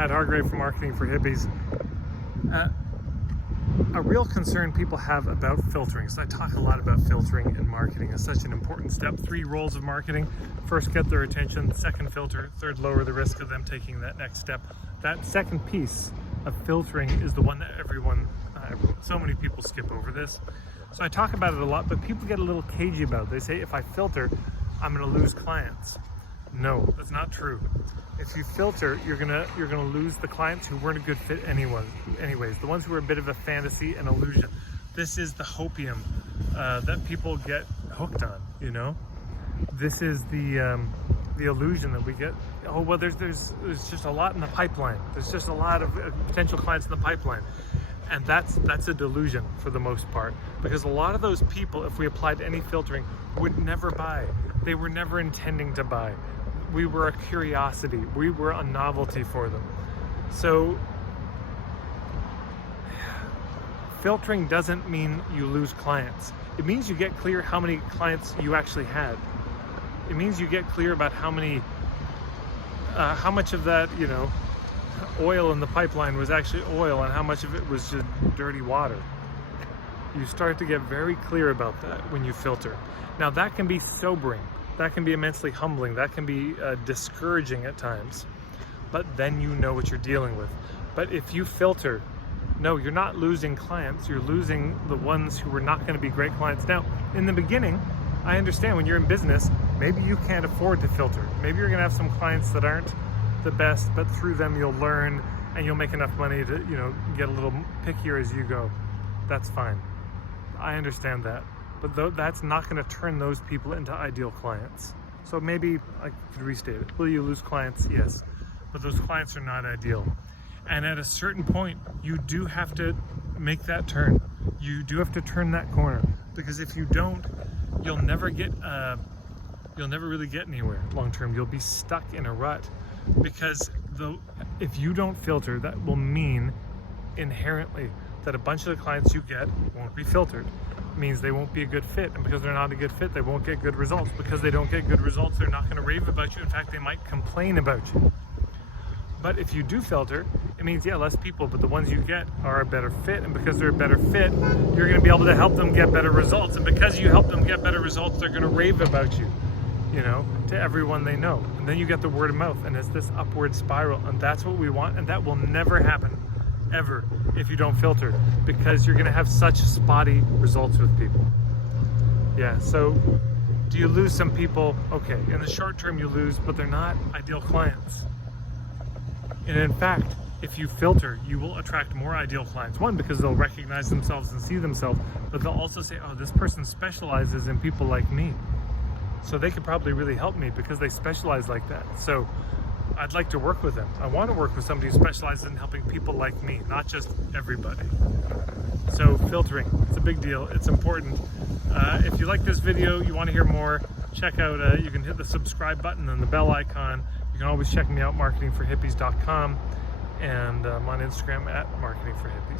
Matt Hargrave from Marketing for Hippies. A real concern people have about filtering. So I talk a lot about filtering in marketing. It's such an important step. 3 roles of marketing. First, get their attention. Second, filter. Third, lower the risk of them taking that next step. That second piece of filtering is the one that so many people skip over this. So I talk about it a lot, but people get a little cagey about it. They say, if I filter, I'm going to lose clients. No, that's not true. If you filter, you're gonna lose the clients who weren't a good fit anyways, the ones who are a bit of a fantasy and illusion. This is the hopium that people get hooked on, you know? This is the illusion that we get. Oh, well, there's just a lot in the pipeline. There's just a lot of potential clients in the pipeline. And that's a delusion for the most part, because a lot of those people, if we applied any filtering, would never buy. They were never intending to buy. We were a curiosity. We were a novelty for them. So filtering doesn't mean you lose clients. It means you get clear how many clients you actually had. It means you get clear about how much of that, you know, oil in the pipeline was actually oil and how much of it was just dirty water. You start to get very clear about that when you filter. Now that can be sobering. That can be immensely humbling. That can be discouraging at times, but then you know what you're dealing with. But if you filter, no, you're not losing clients. You're losing the ones who were not going to be great clients. Now, in the beginning, I understand when you're in business, maybe you can't afford to filter. Maybe you're going to have some clients that aren't the best, but through them you'll learn and you'll make enough money to, you know, get a little pickier as you go. That's fine. I understand that. But that's not going to turn those people into ideal clients. So maybe I could restate it. Will you lose clients? Yes. But those clients are not ideal. And at a certain point, you do have to make that turn. You do have to turn that corner. Because if you don't, you'll never really get anywhere long term. You'll be stuck in a rut. Because if you don't filter, that will mean inherently that a bunch of the clients you get won't be filtered. It means they won't be a good fit, and because they're not a good fit, they won't get good results. Because they don't get good results, they're not going to rave about you. In fact, they might complain about you. But if you do filter, it means, yeah, less people, but the ones you get are a better fit, and because they're a better fit, you're going to be able to help them get better results. And because you help them get better results, they're going to rave about you, you know, to everyone they know. And then you get the word of mouth, and it's this upward spiral, and that's what we want, and that will never happen, ever, if you don't filter, because you're going to have such spotty results with people. Yeah, so do you lose some people? Okay, in the short term you lose, but they're not ideal clients. And in fact, if you filter, you will attract more ideal clients. One, because they'll recognize themselves and see themselves, but they'll also say, oh, this person specializes in people like me. So they could probably really help me because they specialize like that. So I'd like to work with them. I want to work with somebody who specializes in helping people like me, not just everybody. So filtering, it's a big deal. It's important. If you like this video, you want to hear more, check out, you can hit the subscribe button and the bell icon. You can always check me out, marketingforhippies.com, and I'm on Instagram at marketingforhippies.